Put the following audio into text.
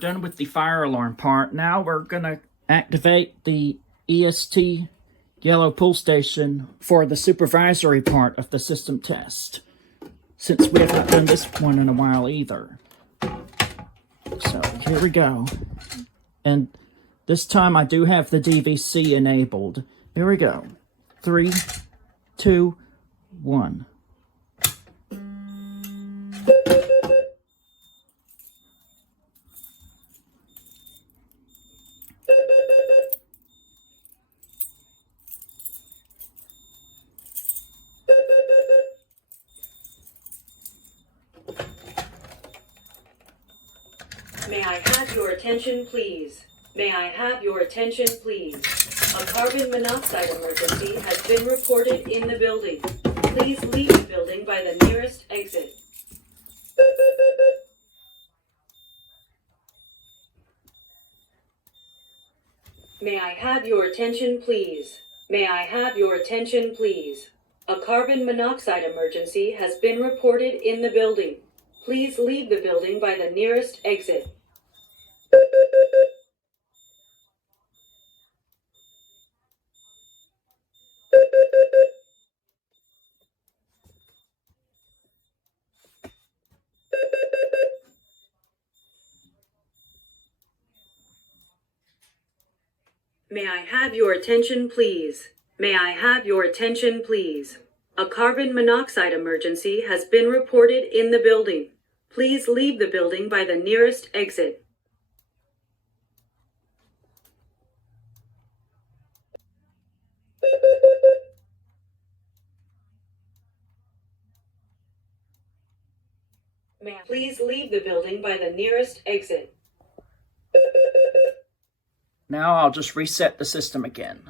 done with the fire alarm part. Now we're going to activate the EST yellow pull station for the supervisory part of the system test, since we haven't done this one in a while either. So here we go. And this time I do have the DVC enabled. Here we go. 3, 2, 1. May I have your attention, please? May I have your attention, please? A carbon monoxide emergency has been reported in the building. Please leave the building by the nearest exit. May I have your attention, please? May I have your attention, please? A carbon monoxide emergency has been reported in the building. Please leave the building by the nearest exit. May I have your attention, please? May I have your attention, please? A carbon monoxide emergency has been reported in the building. Please leave the building by the nearest exit. May I please leave the building by the nearest exit. Now I'll just reset the system again.